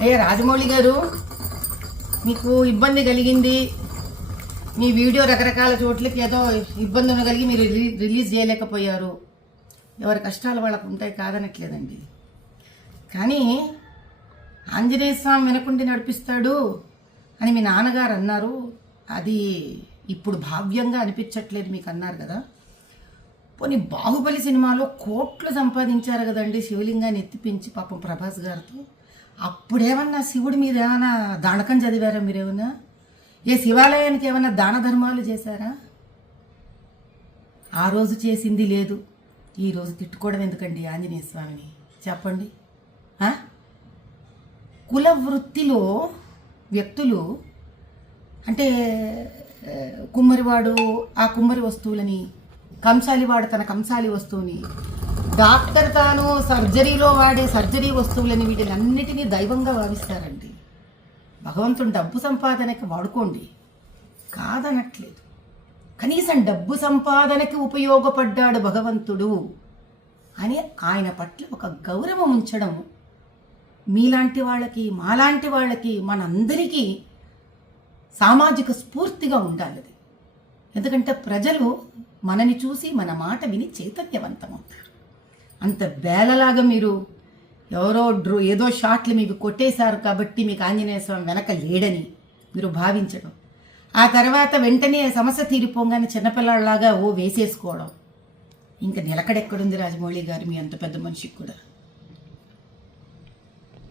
అయ్యా రాజమౌళి గారు, మీకు ఇబ్బంది కలిగింది, మీ వీడియో రకరకాల చోట్లకి ఏదో ఇబ్బంది కలిగి మీరు రిలీజ్ చేయలేకపోయారు. ఎవరి కష్టాలు వాళ్ళకు ఉంటాయి, కాదనట్లేదండి. కానీ ఆంజనేయ స్వామి వెనకుండి నడిపిస్తాడు అని మీ నాన్నగారు అన్నారు. అది ఇప్పుడు భావ్యంగా అనిపించట్లేదు మీకు అన్నారు కదా. పోనీ బాహుబలి సినిమాలో కోట్లు సంపాదించారు కదండి శివలింగాన్ని ఎత్తిపించి పాపం ప్రభాస్ గారితో. అప్పుడేమన్నా శివుడి మీద ఏమైనా దానకం చదివారా మీరేమన్నా? ఏ శివాలయానికి ఏమన్నా దాన ధర్మాలు చేశారా? ఆ రోజు చేసింది లేదు, ఈరోజు తిట్టుకోవడం ఎందుకండి ఆంజనేయ స్వామిని చెప్పండి. కుల వృత్తిలో వ్యక్తులు అంటే కుమ్మరివాడు ఆ కుమ్మరి వస్తువులని, కంసాలివాడు తన కంసాలి వస్తువుని, డాక్టర్ తాను సర్జరీలో వాడే సర్జరీ వస్తువులని, వీటిలన్నిటినీ దైవంగా భావిస్తారండి. భగవంతుడు డబ్బు సంపాదనకి వాడుకోండి, కాదనట్లేదు. కనీసం డబ్బు సంపాదనకి ఉపయోగపడ్డాడు భగవంతుడు అని ఆయన పట్ల ఒక గౌరవం ఉంచడం మీలాంటి వాళ్ళకి, మాలాంటి వాళ్ళకి, మనందరికీ సామాజిక స్ఫూర్తిగా ఉండాలి. ఎందుకంటే ప్రజలు మనని చూసి మన మాట విని చైతన్యవంతమవుతారు. అంత బేలలాగా మీరు ఎవరో ఏదో షాట్లు మీకు కొట్టేశారు కాబట్టి మీకు ఆంజనేయ స్వామి వెనక లేడని మీరు భావించడం, ఆ తర్వాత వెంటనే సమస్య తీరిపోగానే చిన్నపిల్లలాగా వేసేసుకోవడం, ఇంకా నిలకడెక్కడుంది రాజమౌళి గారు మీ అంత పెద్ద మనిషికి కూడా?